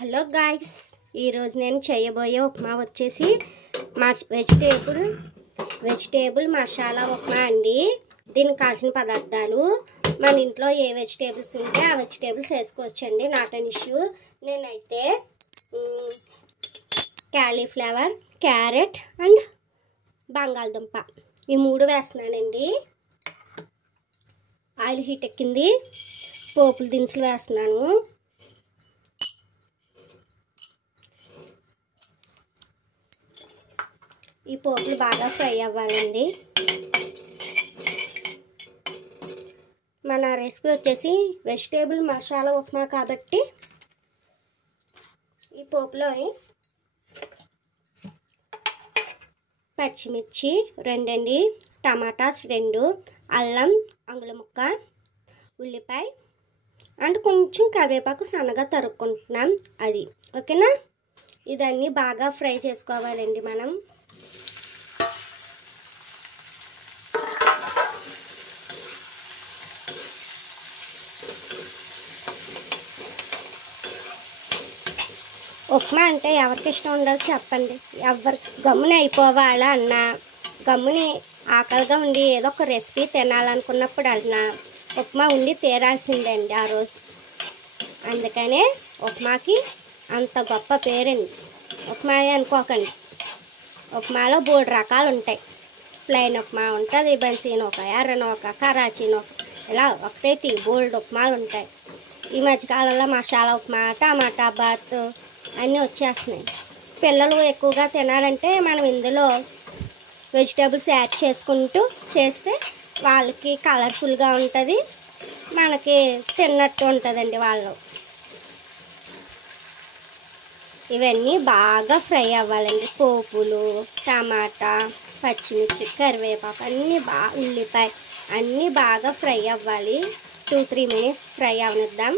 Hello guys, ఈరోజు నేను చేయబోయే ఉప్మా వచ్చేసి వెజిటేబుల్ మసాలా ఉప్మా అండి. దీనికి కావాల్సిన పదార్థాలు మన ఇంట్లో ఏ వెజిటేబుల్స్ ఉంటే ఆ వెజిటేబుల్స్ వేసుకోవచ్చండి, నాట్ అన్ ఇష్యూ. నేనైతే క్యాలీఫ్లవర్, క్యారెట్ అండ్ బంగాళదుంప ఈ మూడు వేస్తున్నానండి. ఆయిల్ హీట్ ఎక్కింది, పోపుల దినుసులు వేస్తున్నాను. ఈ పోపులు బాగా ఫ్రై అవ్వాలండి. మన రెసిపీ వచ్చేసి వెజిటేబుల్ మసాలా ఉప్మా కాబట్టి ఈ పోపులో పచ్చిమిర్చి 2 అండి, టమాటాస్ 2, అల్లం అంగుళ ముక్క, ఉల్లిపాయ అండ్ కొంచెం కరివేపాకు సన్నగా తరుక్కుంటున్నాం. అది ఓకేనా. ఇదన్నీ బాగా ఫ్రై చేసుకోవాలండి మనం. ఉప్మా అంటే ఎవరికి ఇష్టం ఉండదు చెప్పండి. ఎవరు గమ్ముని అయిపోవాలా అన్నా, గమ్ముని ఆకలిగా ఉండి ఏదో ఒక రెసిపీ తినాలనుకున్నప్పుడు అన్నా ఉప్మా ఉండి తీరాల్సిందండి ఆ రోజు. అందుకనే ఉప్మాకి అంత గొప్ప పేరండి. ఉప్మా అనుకోకండి, ఉప్మాలో 3 రకాలు ఉంటాయి. ప్లెయిన్ ఉప్మా ఉంటుంది, బన్సీ నూక, ఎర్ర నూక, కరాచీ నూక, ఇలా ఒకటి బోల్డ్ ఉప్మాలు ఉంటాయి. ఈ మధ్యకాలంలో మసాలా ఉప్మా, టమాటా బాత్ అన్నీ వచ్చేస్తున్నాయి. పిల్లలు ఎక్కువగా తినాలంటే మనం ఇందులో వెజిటేబుల్స్ యాడ్ చేసుకుంటూ చేస్తే వాళ్ళకి కలర్ఫుల్గా ఉంటుంది, మనకి తిన్నట్టు ఉంటుందండి వాళ్ళు. ఇవన్నీ బాగా ఫ్రై అవ్వాలండి. పోపులు, టమాటా, పచ్చిమిర్చి, కరివేపాకు అన్నీ ఉల్లిపాయ అన్నీ బాగా ఫ్రై అవ్వాలి. 2-3 మినిట్స్ ఫ్రై అవనిద్దాం.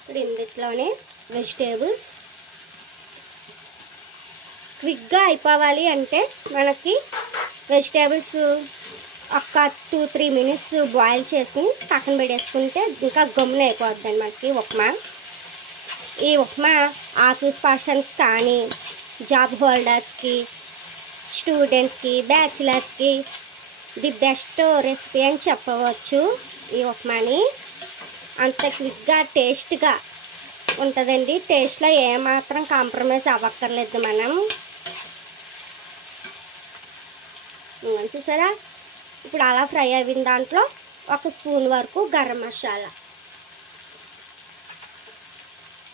ఇప్పుడు ఇందులోనే వెజిటేబుల్స్ క్విక్గా అయిపోవాలి అంటే మనకి వెజిటేబుల్స్ ఒక 2-3 మినిట్స్ బాయిల్ చేసుకుని పక్కన పెట్టేసుకుంటే ఇంకా గమ్మున అయిపోద్దండి మనకి ఉప్మా. ఈ ఉప్మా ఆఫీస్ పర్సన్స్ కానీ, జాబ్ హోల్డర్స్కి, స్టూడెంట్స్కి, బ్యాచిలర్స్కి ది బెస్ట్ రెసిపీ అని చెప్పవచ్చు. ఈ ఉప్మాని అంత క్విక్గా టేస్ట్గా ఉంటుందండి. టేస్ట్లో ఏమాత్రం కాంప్రమైజ్ అవ్వక్కర్లేదు మనం. చూసారా, ఇప్పుడు అలా ఫ్రై అయిన దాంట్లో 1 స్పూన్ వరకు గరం మసాలా,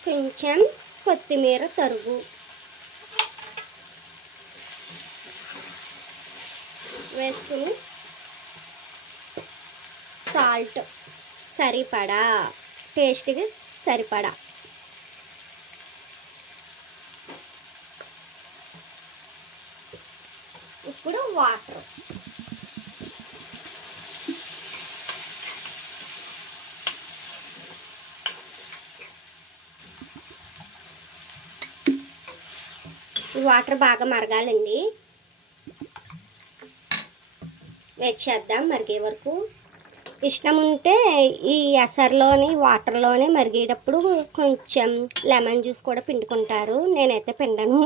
కొంచెం కొత్తిమీర తరుగు వేసుకుని, సాల్ట్ సరిపడా, టేస్ట్కి సరిపడా, ఇప్పుడు వాటర్, వాటర్ బాగా మరగాలండి. వెయిట్ చేద్దాం మరిగే వరకు. ఇష్టం ఉంటే ఈ ఎసరులోని వాటర్లోనే మరిగేటప్పుడు కొంచెం లెమన్ జ్యూస్ కూడా పిండుకుంటారు. నేనైతే పిండను,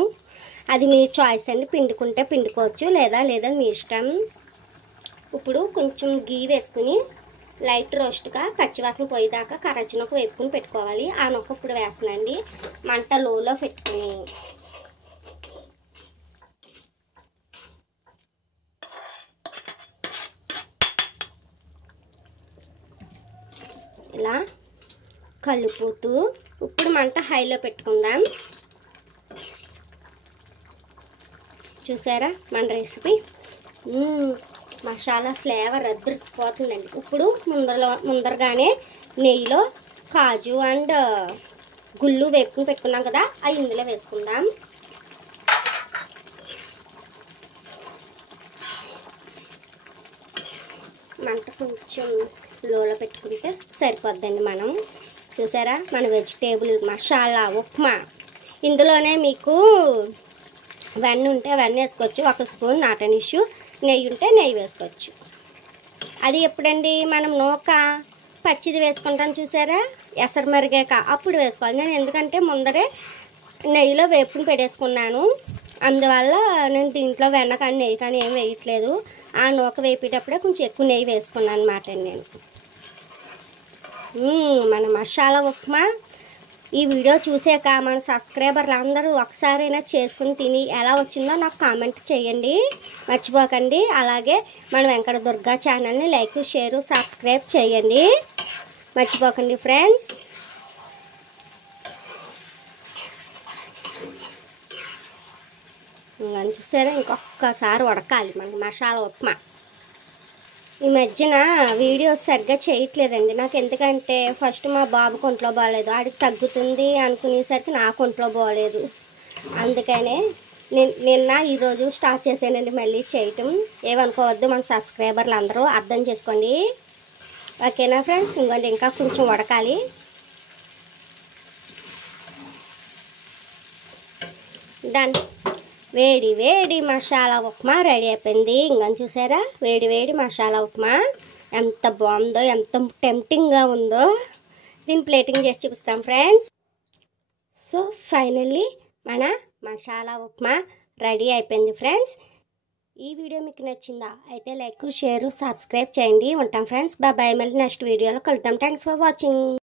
అది మీ చాయిస్ అండి. పిండుకుంటే పిండుకోవచ్చు, లేదా మీ ఇష్టం. ఇప్పుడు కొంచెం గీ వేసుకుని లైట్ రోస్ట్గా పచ్చివాసన పోయేదాకా కరాచీ నూక వేపుకుని పెట్టుకోవాలి. ఆ నూక ఇప్పుడు వేస్తున్నాండి. మంట లోలో పెట్టుకుని ఇలా కలుపుతూ, ఇప్పుడు మంట హైలో పెట్టుకుందాం. చూసారా మన రెసిపీ మసాలా ఫ్లేవర్ అద్దరిపోతుందండి. ఇప్పుడు ముందరగానే నెయ్యిలో కాజు అండ్ గుళ్ళు వేపుకుని పెట్టుకున్నాం కదా, అవి ఇందులో వేసుకుందాం. మంట కొంచెం లోలో పెట్టుకుంటే సరిపోద్దండి మనం. చూసారా మన వెజిటేబుల్ మసాలా ఉప్మా. ఇందులోనే మీకు వెన్న ఉంటే వెన్న వేసుకోవచ్చు, 1 స్పూన్, నాట్ అన్ ఇష్యూ. నెయ్యి ఉంటే నెయ్యి వేసుకోవచ్చు. అది ఎప్పుడండి మనం నూక పచ్చిది వేసుకుంటాను చూసారా, ఎసరు మరిగాక అప్పుడు వేసుకోవాలి. నేను ఎందుకంటే ముందరే నెయ్యిలో వేపుని పెట్టేసుకున్నాను, అందువల్ల నేను దీంట్లో వెన్న కానీ నెయ్యి కానీ ఏం వేయట్లేదు. ఆ నూక వేపేటప్పుడే కొంచెం ఎక్కువ నెయ్యి వేసుకున్నాను అనమాట నేను. మన మసాలా ఉప్మా ఈ వీడియో చూసాక మన సబ్స్క్రైబర్లు అందరూ ఒకసారైనా చేసుకుని తిని ఎలా వచ్చిందో నాకు కామెంట్ చేయండి, మర్చిపోకండి. అలాగే మన వెంకట దుర్గా ఛానల్ని లైక్, షేర్, సబ్స్క్రైబ్ చేయండి, మర్చిపోకండి ఫ్రెండ్స్. చూసారా, ఇంకొకసారి ఉడకాలి మన మసాలా ఉప్మా. ఈ మధ్యన వీడియోస్ సరిగ్గా చేయట్లేదండి నాకు, ఎందుకంటే ఫస్ట్ మా బాబుకి ఒంట్లో బాగాలేదు, ఆడికి తగ్గుతుంది అనుకునేసరికి నాకు ఒంట్లో బాగాలేదు. అందుకనే నిన్న ఈరోజు స్టార్ట్ చేశానండి మళ్ళీ చేయటం. ఏమనుకోవద్దు మన సబ్స్క్రైబర్లు అందరూ అర్థం చేసుకోండి, ఓకేనా ఫ్రెండ్స్. ఇంకోండి ఇంకా కొంచెం ఉడకాలి. డన్. వేడి వేడి మసాలా ఉప్మా రెడీ అయిపోయింది. ఇంకా చూసారా, వేడి వేడి మసాలా ఉప్మా ఎంత బాగుందో, ఎంత టెంప్టింగ్గా ఉందో. దీన్ని ప్లేటింగ్ చేసి చూపిస్తాం ఫ్రెండ్స్. సో ఫైనల్లీ మన మసాలా ఉప్మా రెడీ అయిపోయింది ఫ్రెండ్స్. ఈ వీడియో మీకు నచ్చిందా అయితే లైక్, షేర్, సబ్స్క్రైబ్ చేయండి. ఉంటాం ఫ్రెండ్స్, బాయ్. మళ్ళీ నెక్స్ట్ వీడియోలో కలుద్దాం. Thanks for watching.